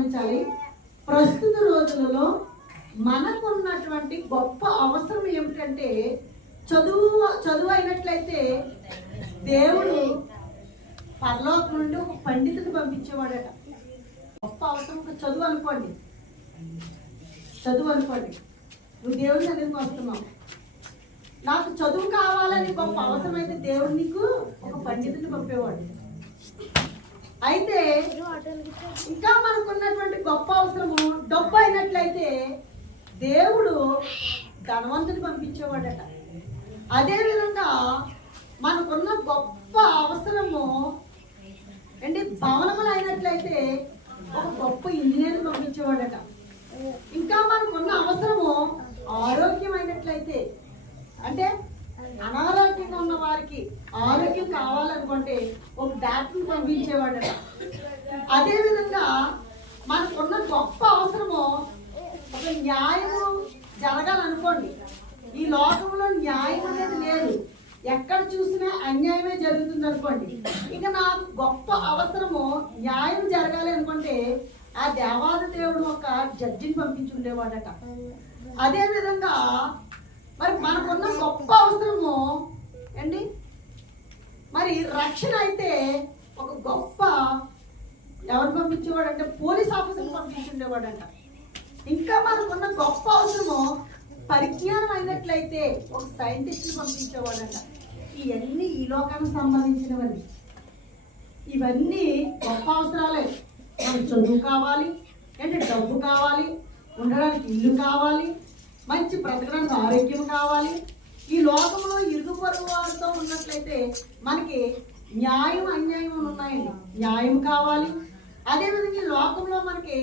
గమనించాలి. ప్రస్తుత రోజులలో మనకున్నటువంటి గొప్ప అవసరం ఏమిటంటే చదువు అయినట్లయితే దేవుడు పరలోకం నుండి ఒక పండితుని పంపించేవాడట. గొప్ప అవసరం ఒక చదువు అనుకోండి. నువ్వు దేవుని దగ్గరికి వస్తున్నావు, నాకు చదువు కావాలని గొప్ప అవసరం అయితే దేవుడు నీకు ఒక పండితుని పంపేవాడు. అయితే ఇంకా మనకున్నటువంటి గొప్ప అవసరము డబ్బు అయినట్లయితే దేవుడు ధనవంతుని పంపించేవాడట. అదేవిధంగా మనకున్న గొప్ప అవసరము భవనములు అయినట్లయితే ఒక గొప్ప ఇంజనీర్ పంపించేవాడట. ఇంకా మనకున్న అవసరము ఆరోగ్యం అయినట్లయితే, అంటే అనారోగ్యంగా ఉన్న వారికి ఆరోగ్యం కావాలనుకుంటే ఒక డాక్టర్ని పంపించేవాడట. అదేవిధంగా మనకున్న గొప్ప అవసరము ఒక న్యాయము జరగాలనుకోండి. ఈ లోకంలో న్యాయం అనేది లేదు, ఎక్కడ చూసినా అన్యాయమే జరుగుతుంది అనుకోండి. ఇక నాకు గొప్ప అవసరము న్యాయం జరగాలి అనుకుంటే ఆ దేవాది దేవుడు ఒక జడ్జిని పంపించి ఉండేవాడట. అదేవిధంగా మరి మనకున్న గొప్ప అవసరము మరి రక్షణ అయితే ఒక గొప్ప ఎవరు పంపించేవాడంటే పోలీస్ ఆఫీసర్ని పంపించుండేవాడంట. ఇంకా మనకున్న గొప్ప అవసరము పరిజ్ఞానం అయినట్లయితే ఒక సైంటిస్ట్ని పంపించేవాడంట. ఇవన్నీ ఈ లోకానికి సంబంధించినవన్నీ. ఇవన్నీ గొప్ప అవసరాలే. మనకు చదువు కావాలి, డబ్బు కావాలి, ఉండడానికి ఇల్లు కావాలి, మంచి బ్రతకడానికి ఆరోగ్యం కావాలి. ఈ లోకంలో ఇరుగు పొరుగు వారితో ఉన్నట్లయితే మనకి న్యాయం అన్యాయం ఉన్నాయండి. న్యాయం కావాలి. అదేవిధంగా ఈ లోకంలో మనకి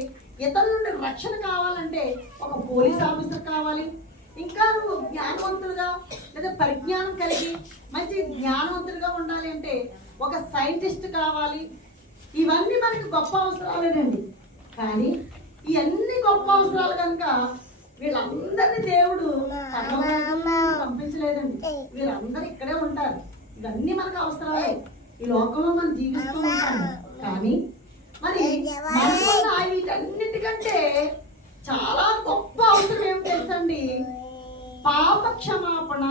ఇతరుల నుండి రక్షణ కావాలంటే ఒక పోలీస్ ఆఫీసర్ కావాలి. ఇంకా నువ్వు జ్ఞానవంతులుగా లేదా పరిజ్ఞానం కలిగి మంచి జ్ఞానవంతులుగా ఉండాలి అంటే ఒక సైంటిస్ట్ కావాలి. ఇవన్నీ మనకి గొప్ప అవసరాలేనండి. కానీ ఇవన్నీ గొప్ప అవసరాలు కనుక వీళ్ళందరినీ దేవుడు పంపించలేదండి. వీళ్ళందరూ ఇక్కడే ఉంటారు. ఇవన్నీ మనకు అవసరాలే. ఈ లోకంలో మనం జీవిస్తూ ఉంటాము. కానీ మరి మనకున్న వీటన్నిటికంటే చాలా గొప్ప అవసరం ఏమి తెలుసండి? పాప క్షమాపణ.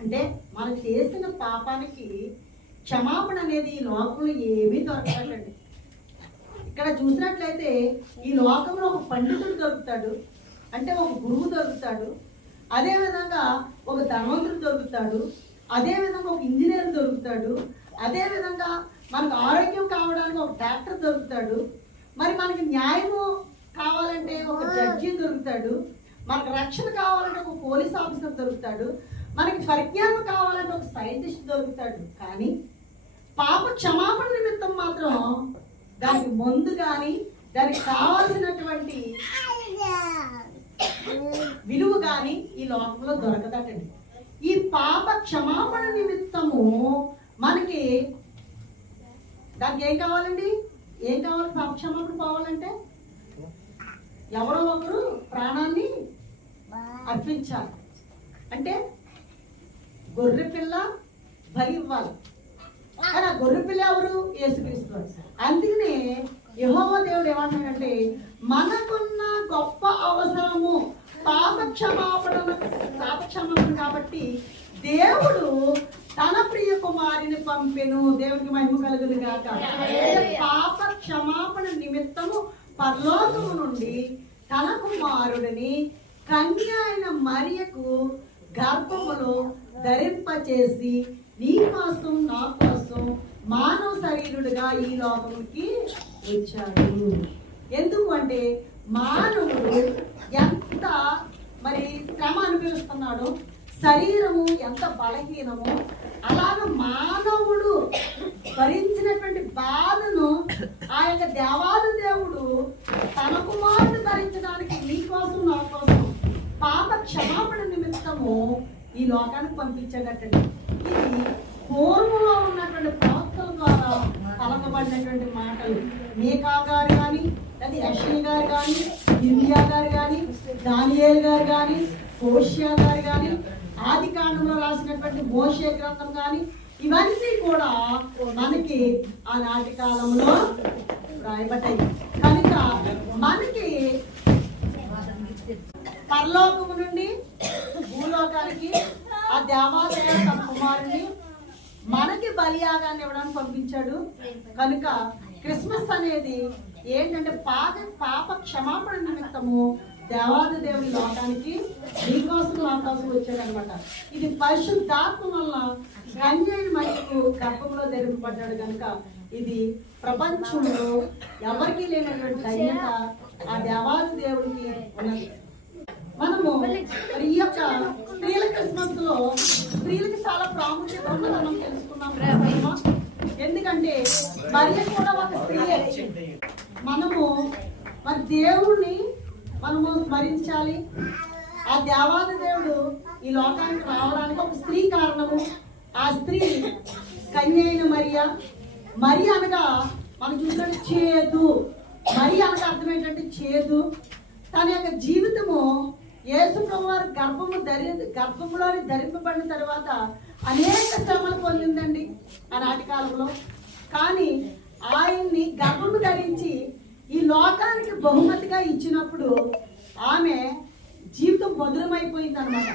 అంటే మనం చేసిన పాపానికి క్షమాపణ అనేది ఈ లోకంలో ఏమీ దొరకదండి. ఇక్కడ చూసినట్లయితే ఈ లోకంలో ఒక పండితుడు దొరుకుతాడు, అంటే ఒక గురువు దొరుకుతాడు. అదేవిధంగా ఒక ధనవంతుడు దొరుకుతాడు. అదేవిధంగా ఒక ఇంజనీర్ దొరుకుతాడు. అదేవిధంగా మనకు ఆరోగ్యం కావడానికి ఒక డాక్టర్ దొరుకుతాడు. మరి మనకి న్యాయము కావాలంటే ఒక జడ్జి దొరుకుతాడు. మనకు రక్షణ కావాలంటే ఒక పోలీస్ ఆఫీసర్ దొరుకుతాడు. మనకి పరిజ్ఞానం కావాలంటే ఒక సైంటిస్ట్ దొరుకుతాడు. కానీ పాప క్షమాపణ నిమిత్తం మాత్రం దానికి ముందు కానీ దానికి కావాల్సినటువంటి విలువ కానీ ఈ లోకంలో దొరకదటండి. ఈ పాప క్షమాపణ నిమిత్తము మనకి దానికి ఏం కావాలండి? ఏం కావాలి? పాప క్షమాపణ పోవాలంటే ఎవరో ఒకరు ప్రాణాన్ని అర్పించాలి. అంటే గొర్రె పిల్ల బలి ఇవ్వాలి. కానీ ఆ గొర్రె పిల్ల ఎవరు? యేసుక్రీస్తు. అందుకనే యెహోవా దేవుడు ఏమంటాడంటే మనకున్న గొప్ప అవసరము పాప క్షమాపణ కాబట్టి దేవుడు తన ప్రియ కుమారుని పంపెను. దేవునికి మహిమ కలుగును గాక. పాప క్షమాపణ నిమిత్తము పరలోకము నుండి తన కుమారుడిని కన్య అయిన మరియకు గర్భములో ధరింపచేసి నీ కోసం నా కోసం మానవ శరీరుడుగా ఈ లోకముకి వచ్చాడు. ఎందుకు అంటే మానవుడు ఎంత మరి శ్రమ అనుభవిస్తున్నాడో, శరీరము ఎంత బలహీనమో, అలాగ మానవుడు భరించినటువంటి బాధను ఆ యొక్క దేవాది దేవుడు తన కుమారుడు భరించడానికి నీ కోసం నా కోసం పాప క్షమాపణ నిమిత్తము ఈ లోకానికి పంపించేటట్టండి. ఇది పూర్వంలో ఉన్నటువంటి ప్రవక్తల ద్వారా పలకబడినటువంటి మాటలు. మీకా గారు కానీ, లేదా యెషయా గారు కానీ, ఇర్మియా గారు కానీ, దానియేలు గారు కానీ, హోషేయ గారు కానీ, ఆది కాండంలో రాసినటువంటి మోషే గ్రంథం కానీ, ఇవన్నీ కూడా మనకి ఆనాటి కాలంలో రాయబడ్డాయి. కనుక మనకి పరలోకము నుండి భూలోకానికి ఆ దేవాలయ తన కుమారుని మనకి బలియాగాన్ని ఇవ్వడానికి పంపించాడు. కనుక క్రిస్మస్ అనేది ఏంటంటే పాప క్షమాపణ నిమిత్తము దేవాది దేవుడి లోకానికి నీకోసం నా కోసం వచ్చాడు అనమాట. ఇది పరిశుద్ధాత్మ వల్ల కన్యని మనకు గర్భంలో ధరింపబడ్డాడు. కనుక ఇది ప్రపంచంలో ఎవరికి లేనటువంటి ధన్యత ఆ దేవాది దేవుడికి ఉన్నది. మనము ఈ యొక్క స్త్రీల క్రిస్మస్ లో స్త్రీలకి చాలా ప్రాముఖ్యత ఉన్నది మనం తెలుసుకున్నాం. ఎందుకంటే మరియ కూడా ఒక స్త్రీ. మనము మరి దేవుణ్ణి మనము స్మరించాలి. ఆ దేవాది దేవుడు ఈ లోకానికి రావడానికి ఒక స్త్రీ కారణము. ఆ స్త్రీ కన్య అయిన మరియ అనగా మనం చూసినట్టు చేదు. మరియ అనగా అర్థం ఏంటంటే చేదు. తన యొక్క జీవితము యేసు ప్రభువారు గర్భంలోని ధరింపబడిన తర్వాత అనేక శ్రమలు పొందిందండి ఆనాటి కాలంలో. కానీ ఆయన్ని గర్భము ధరించి ఈ లోకానికి బహుమతిగా ఇచ్చినప్పుడు ఆమె జీవితం మధురమైపోయింది అనమాట.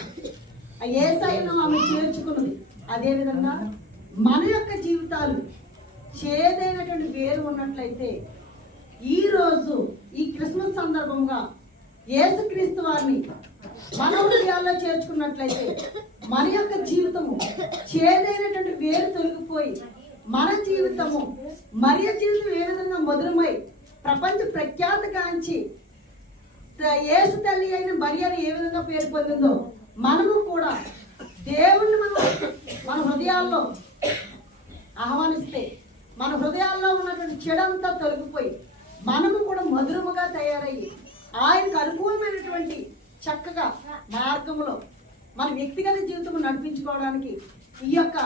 ఆ యేసయ్యను ఆమె చేర్చుకున్నది. అదేవిధంగా మన యొక్క జీవితాలు చేదైనటువంటి వేరు ఉన్నట్లయితే ఈరోజు ఈ క్రిస్మస్ సందర్భంగా యేసుక్రీస్తు వారిని మన హృదయాల్లో చేర్చుకున్నట్లయితే మన యొక్క జీవితము చేదైనటువంటి వేరు తొలగిపోయి మన జీవితము మరియ జీవితం ఏ విధంగా మధురమై ప్రపంచ ప్రఖ్యాతగాంచి యేసు తల్లి అయిన మరియని ఏ విధంగా పేరు పొందిందో మనము కూడా దేవుణ్ణి మన హృదయాల్లో ఆహ్వానిస్తే మన హృదయాల్లో ఉన్నటువంటి చెడంతా తొలగిపోయి మనము కూడా మధురముగా తయారయ్యి ఆయనకు అనుకూలమైనటువంటి చక్కగా మార్గంలో మన వ్యక్తిగత జీవితం నడిపించుకోవడానికి ఈ యొక్క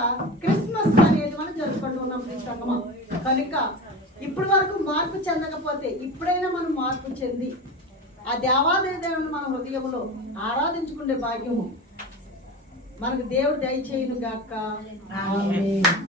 క్రిస్మస్ అనేది మనం జరుపుకుంటున్నాం సంగమం. కనుక ఇప్పటి వరకు మార్పు చెందకపోతే ఇప్పుడైనా మనం మార్పు చెంది ఆ దేవాలయ దేవుని మన హృదయంలో ఆరాధించుకునే భాగ్యము మనకు దేవుడు దయచేయును గాక. ఆమేన్.